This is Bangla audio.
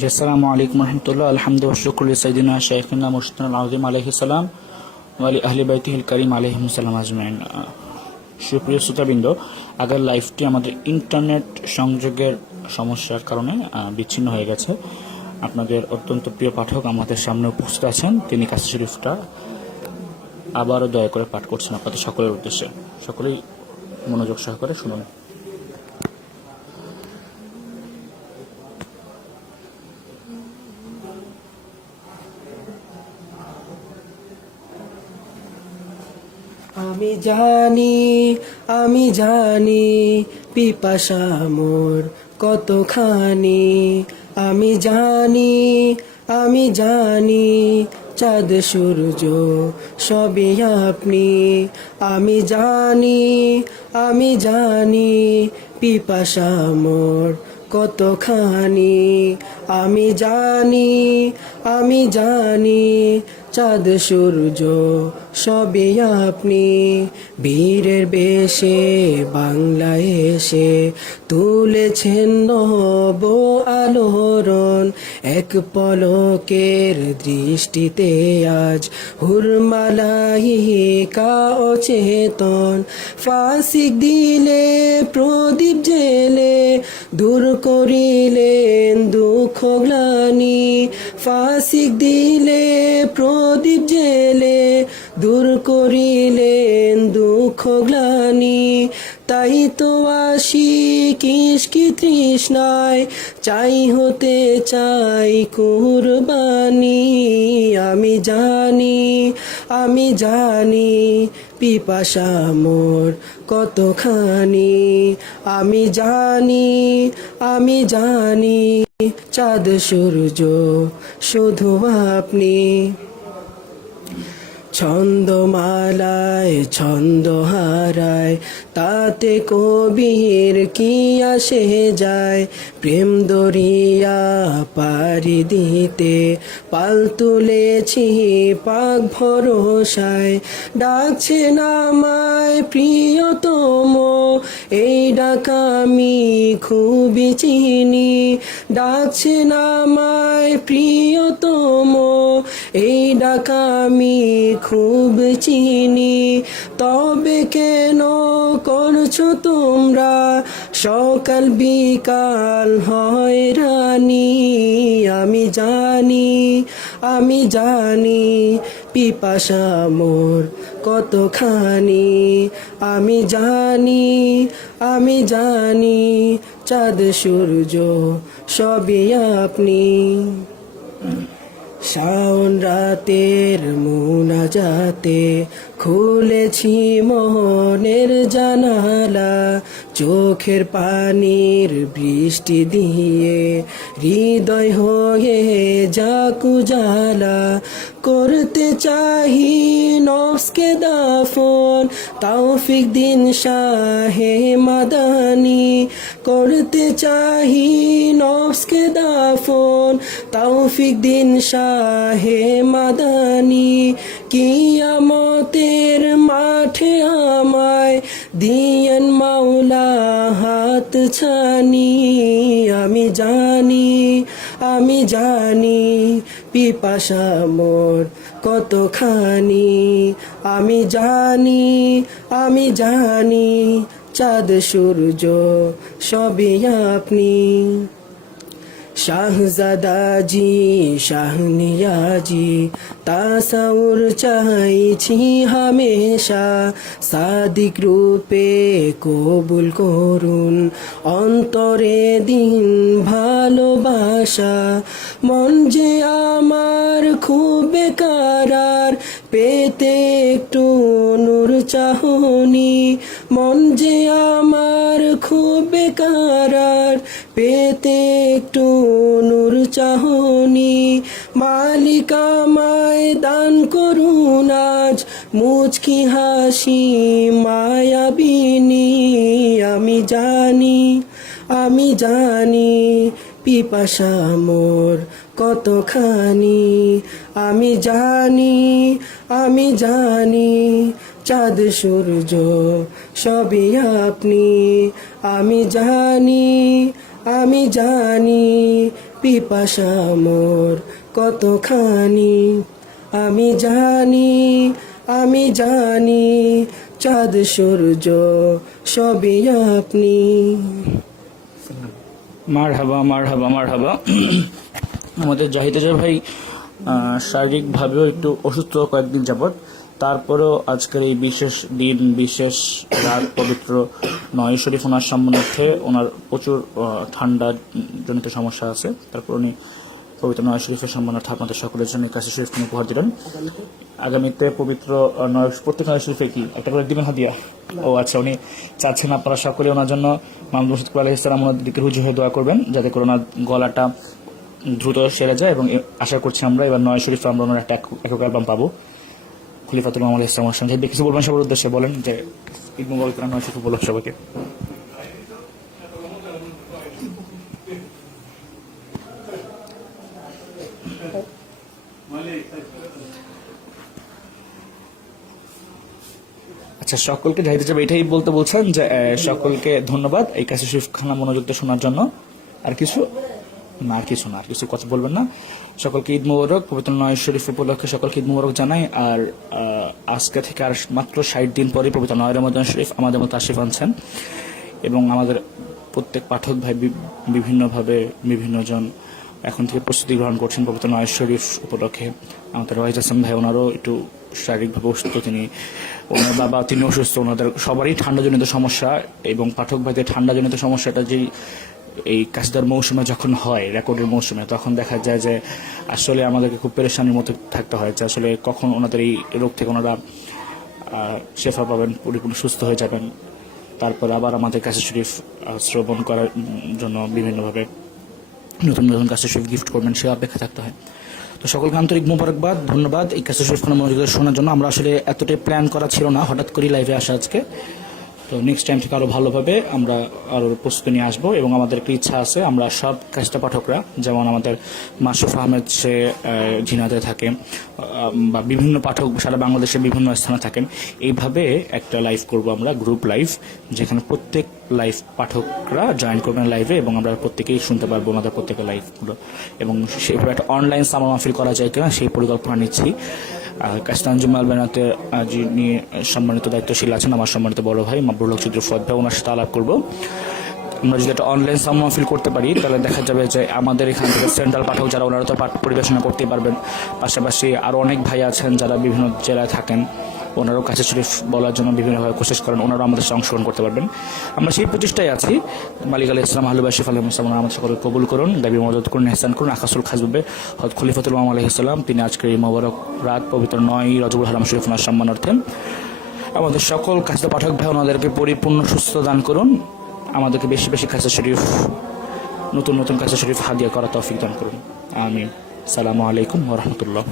জি, আসসালামু আলাইকুম রহমতুল্লাহ। আলহামদুলিল্লাহ, শুকরুল্লাহ সাইয়্যিদিনা শাইখুনা মুশতানাল আযীম আলাইহিস সালাম ওয়া আলি আহলি বাইতিহিল কারীম আলাইহিমুস সালাম আজমাইন। সুপ্রিয় শ্রোতাবৃন্দ, আগের লাইভটি আমাদের ইন্টারনেট সংযোগের সমস্যার কারণে বিচ্ছিন্ন হয়ে গেছে। আপনাদের অত্যন্ত প্রিয় পাঠক আমাদের সামনে উপস্থিত আছেন, তিনি কাসির শরীফটা আবারও দয়া করে পাঠ করছেন আপনাদের সকলের উদ্দেশ্যে। সকলেই মনোযোগ সহকারে শুনুন। আমি জানি পিপাসা মোর কতখানি। আমি জানি চাঁদ সূর্য সবই আপনি। আমি জানি পিপাসা মোর কতখানি। আমি জানি চাঁদ সূর্য সবই আপনি। বীরের বেশে বাংলায় এসে তুলেছেন নব আলোড়ন। এক পলকের দৃষ্টিতে আজ হুরমালাইকা অচেতন। ফাসিক দিলে প্রদীপ জেলে দূর করিলেন দুঃখ গ্লানি। ফাসিক দিলে প্রদীপ জেলে দূর করিলেন দুঃখ গ্লানি। তাই তো আশিক ইশকি তৃষ্ণায় চাই হতে চাই কুরবানি। আমি জানি পিপাসা মোর কতখানি। আমি জানি চাঁদ সূর্য শুধু আপনি। ছন্দমালায় ছন্দ হারায় তাতে কবির কি আসে যায়। প্রেম দরিয়া পাড়ি দিতে পাল তুলেছি পাক ভরসায়। ডাকছেন আমায় প্রিয়তম, এই ডাক আমি খুবই চিনি। ডাকছেন আমায় প্রিয়তম, এই ডাক আমি খুব চিনি। তবে কেন করছো তোমরা সকাল বিকাল হয়রানি। আমি জানি পিপাসা মোর কতখানি। আমি জানি চাঁদ সূর্য সবই আপনি। শাওন রাতের মুনাজাতে খুলেছি মনের জানালা। চোখের পানির বৃষ্টি দিয়ে হৃদয় হয়ে যাক উজালা। করতে চাহি নফসকে দাফন, তৌফিক দিন শাহে মাদানি। করতে চাহি নফসকে দাফন, তৌফিক দিন শাহে মাদানি। কিয়ামতের মাঠে আমায় দিয়েন মাওলা হাত ছানি। আমি জানি পিপাসা মোর কতখানি। আমি জানি চাঁদ সূর্য সবই আপনি। শাহজাদাজি শাহনিয়াজি তাসাউর চাইছি হামেশা। সাদিক রূপে কবুল করুন অন্তরে দিন ভালোবাসা। মন যে আমার খুব বেকারার, পেতে একটু নূর চাহনি। মন যে আমার খুব বেকারার, পেতে একটু নূর চাহনি। মালিক আমায় দান করুন আজ মুচকি হাসি মায়াবিনী। আমি জানি পিপাসা মোর কতখানি। আমি জানি চাঁদ সূর্য সবই আপনি। আমি জানি পিপাসা মোর কতখানি, আমি জানি চাঁদ সূর্য সবই আপনি। মারহাবা। আমাদের জাহিদ ভাই শারীরিকভাবেও একটু অসুস্থ কয়েকদিন যাবৎ, তারপরেও আজকের এই বিশেষ দিন, বিশেষ রাত, পবিত্র নয় শরীফ ওনার সম্মানার্থে, ওনার প্রচুর ঠান্ডা জনিত সমস্যা আছে, তারপর উনি পবিত্র নয় শরীফের সম্মানার্থে আপনাদের সকলের জন্য কাছে শরীফ উপহার দিলেন। আগামীতে পবিত্র প্রত্যেক নয় শরীফে কি একটা করে দিবেন হাদিয়া? ও আচ্ছা, উনি চাচ্ছেন আপনারা সকলে ওনার জন্য মোহাম্মদ মুর্শিদ কুল্লি আলাইহিস সালাম ওনার দিকে রুজু হয়ে দোয়া করবেন, যাতে করে ওনার গলাটা দ্রুত সেরে যায়। এবং আশা করছি আমরা এবার নয় শরীফ আমরা ওনার একটা একক অ্যালবাম পাবো খলিফাতুল ইমাম আলাইহিস সালামের সঙ্গে। কিছু বলবেন সবার উদ্দেশ্যে, বলেন যে ঈদ মুবারক নয় শরীফ উপলক্ষে সবাইকে। আচ্ছা, সকলকে জাহিদ সাহেব এটাই বলতে বলছেন যে সকলকে ধন্যবাদ এই কাছে শরীফ খানা মনোযোগ দিয়ে শোনার জন্য। আর কিছু কথা বলবেন না। সকলকে ঈদ মুবারক, পবিত্র নয় শরীফ উপলক্ষে সকলকে ঈদ মুবারক জানাই। আর আজকে থেকে আর মাত্র 60 দিন পরে পবিত্র নয় রমজান শরীফ আমাদের মতো আশিফ আনছেন, এবং আমাদের প্রত্যেক পাঠক ভাই বিভিন্নভাবে বিভিন্নজন এখন থেকে প্রস্তুতি গ্রহণ করছেন পবিত্র নয় শরীফ উপলক্ষে। আমাদের ওয়াহিদ হাসান ভাই, ওনারও একটু শারীরিকভাবে অসুস্থ, ওনার বাবা তিনি অসুস্থ, ওনাদের সবারই ঠান্ডাজনিত সমস্যা। এবং পাঠক ভাইদের ঠান্ডাজনিত সমস্যাটা যেই এই কাশিদার মৌসুমে যখন হয়, রেকর্ডের মৌসুমে, তখন দেখা যায় যে আসলে আমাদেরকে খুব পেরেশানির মতো থাকতে হয় যে আসলে কখন ওনাদের এই রোগ থেকে ওনারা শেফা পাবেন, পরিপূর্ণ সুস্থ হয়ে যাবেন, তারপর আবার আমাদের কাছে শরীফ শ্রবণ করার জন্য বিভিন্নভাবে নতুন নতুন কাছে শরীফ গিফট করবেন, সে অপেক্ষা থাকতে হয়। তো সকলকে আন্তরিক মোবারকবাদ, ধন্যবাদ এই কাছে শরীফ খানা মনোযোগ শোনার জন্য। আমরা আসলে এতটাই প্ল্যান করা ছিল না, হঠাৎ করে লাইভে আসা আজকে। তো নেক্সট টাইম থেকে আরও ভালোভাবে আমরা আরও প্রস্তুতি নিয়ে আসবো। এবং আমাদের একটা ইচ্ছা আছে, আমরা সব কাজটা পাঠকরা, যেমন আমাদের মাসুফ আহমেদ সে ঝিনাতে থাকে, বা বিভিন্ন পাঠক সারা বাংলাদেশের বিভিন্ন স্থানে থাকেন, এইভাবে একটা লাইভ করব আমরা, গ্রুপ লাইভ, যেখানে প্রত্যেক লাইভ পাঠকরা জয়েন করবেন লাইভে, এবং আমরা প্রত্যেকেই শুনতে পারবো ওনাদের প্রত্যেকের লাইভগুলো। এবং সেইভাবে একটা অনলাইন সামার মাহফিল করা যায় কিনা সেই পরিকল্পনা নিচ্ছি। কাস্তানজুম আলবেনাতে যিনি সম্মানিত দায়িত্বশীল আছেন, আমার সম্মানিত বড় ভাই মাবরুল হক চিত্র ফদ ভাই, ওনার সাথে আলাপ করবো। আমরা যদি একটা অনলাইন সামার মাহফিল করতে পারি, তাহলে দেখা যাবে যে আমাদের এখান থেকে সেন্ট্রাল পাঠক যারা, ওনারা তো পাঠ পরিবেশনা করতেই পারবেন, পাশাপাশি আরও অনেক ভাই আছেন যারা বিভিন্ন জেলায় থাকেন, ওনারাও কাছে শরীফ বলার জন্য বিভিন্নভাবে কোশিশ করেন, ওনারাও আমাদের সাথে অংশগ্রহণ করতে পারবেন। আমরা সেই প্রচেষ্টায় আছি। মালিক আলাইহিস সালাম, আহলুবাইত আলাইহিস সালাম আমাদের সকলকে কবুল করুন, দাবি মদত করুন, ইহসান করুন। আকাসুল খাজবে হযরত খলিফাতুল ইমাম আলাইহিস সালাম, তিনি আজকের এই মোবারক রাত পবিত্র 9 রজবুল হারাম শরীফ ওনার সম্মানার্থে আমাদের সকল কাছে পাঠক ভাই ওনাদেরকে পরিপূর্ণ সুস্থ দান করুন, আমাদেরকে বেশি বেশি কাছে শরীফ, নতুন নতুন কাছে শরীফ হাদিয়া করা তৌফিক দান করুন। আমিন। আসসালামু আলাইকুম ওয়া রাহমাতুল্লাহ।